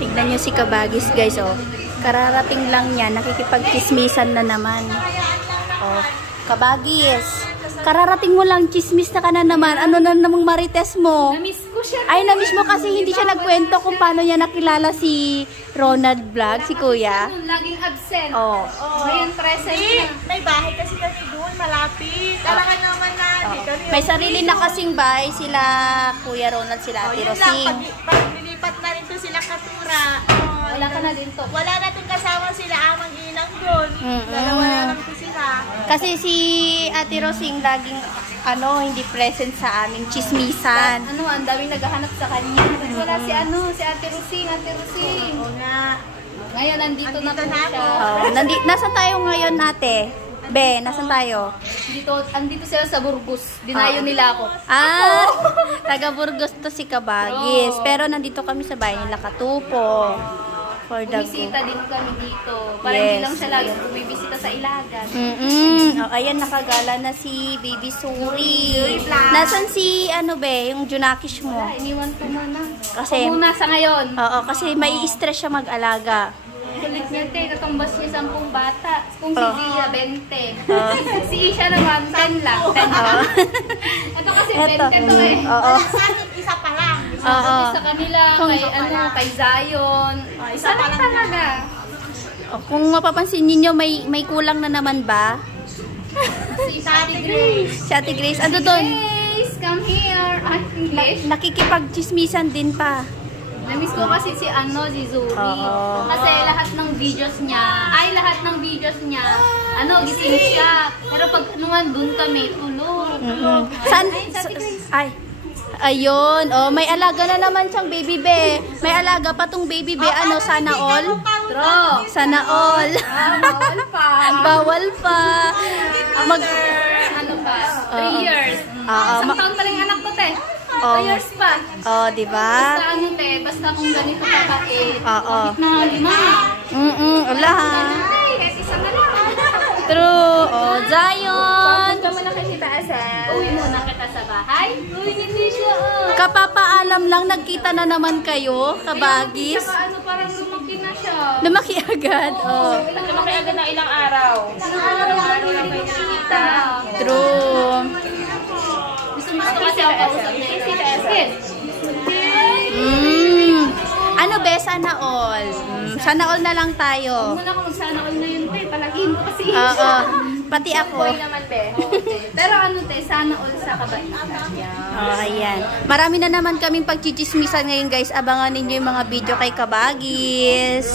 Tignan nyo si Kabagis, guys, oh. Kararating lang niya, nakikipag-chismisan na naman. Oh, Kabagis. Kararating mo lang, chismis na ka na naman. Ano na namang marites mo? Namiss ko siya. Ay, namiss mo kasi hindi siya nagkwento kung paano niya nakilala si Ronald Vlog, si Kuya. Laging absent. Oh. Ngayon present na. May bahay kasi kami doon, malapit. Talaga naman na. May sarili na kasing bahay sila Kuya Ronald, sila Ate Rosing. Pag nilipat na rin to sila Katura. Wala ka na din to. Wala na itong kasama sila Amang Ginang doon. Dalawa na lang to sila. Kasi si Ate Rosing laging hindi present sa aming chismisan. Ang daming naghahanap sa kanya. Wala si Ate Rosing, Oo nga. Ngayon, nandito na po siya. Nasaan tayo ngayon, ate? Be, nasaan tayo? Andito sila sa Burgos. Dinayo nila ako. Taga Burgos to si Kabagis. Pero nandito kami sa bahay nila Katupo. For the Bumisita din kami dito. Para hindi lang siya lagi bumibisita sa Ilagan. Ayan, nakagala na si Baby Suri. Nasaan si, yung Junakish mo? Iniwan ko muna. Kasi, muna sa ngayon. Oo, kasi may stress siya mag-alaga. Kulit niya, natumbas niya 10 bata. Kung si Zia, 20. Si Isha naman, 10 lang. 10 Ito kasi 20 to eh. Oo. Isa pa lang. Sa kanila, kay Zion. Isa lang talaga. Kung mapapansin niyo may kulang na naman ba? Si Ate Grace. Si Ate Grace. Ano doon? Grace, come here. English. Nakikipag-chismisan din pa. Namiss ko kasi si Zuri. Kasi lahat ng videos niya, gising siya. Pero pag naman doon kami, tulog. Ayun, may alaga na naman siyang baby be. May alaga pa tong baby be, sana all? Sana all. Bawal pa. Bawal pa. 3 years. Isang taon pa rin anak ko, te. 2 years pa. Diba? Basta kung ganito kakait. Bakit na 5? Wala ha. Kahit isa na lang. True. Zion. Punta mo na kasi taasan. Uwi muna kita sa bahay. Uwi, hindi siya. Kapapaalam lang, nagkita na naman kayo, Kabagis. Parang lumaki na siya. Lumaki agad. Lumaki agad na ilang araw. Ilang araw lang kayo nakikita. True. Gusto kasi ako kausap niya. Be, sana all. Sana all na lang tayo. Muna ko sana all na yun, te. Palagiin ko kasi. Pati ako. Naman, te. Pero sana all sa kabaitan. Ayan. Marami na naman kaming pagchichismisan ngayon, guys. Abangan ninyo yung mga video kay Kabagis.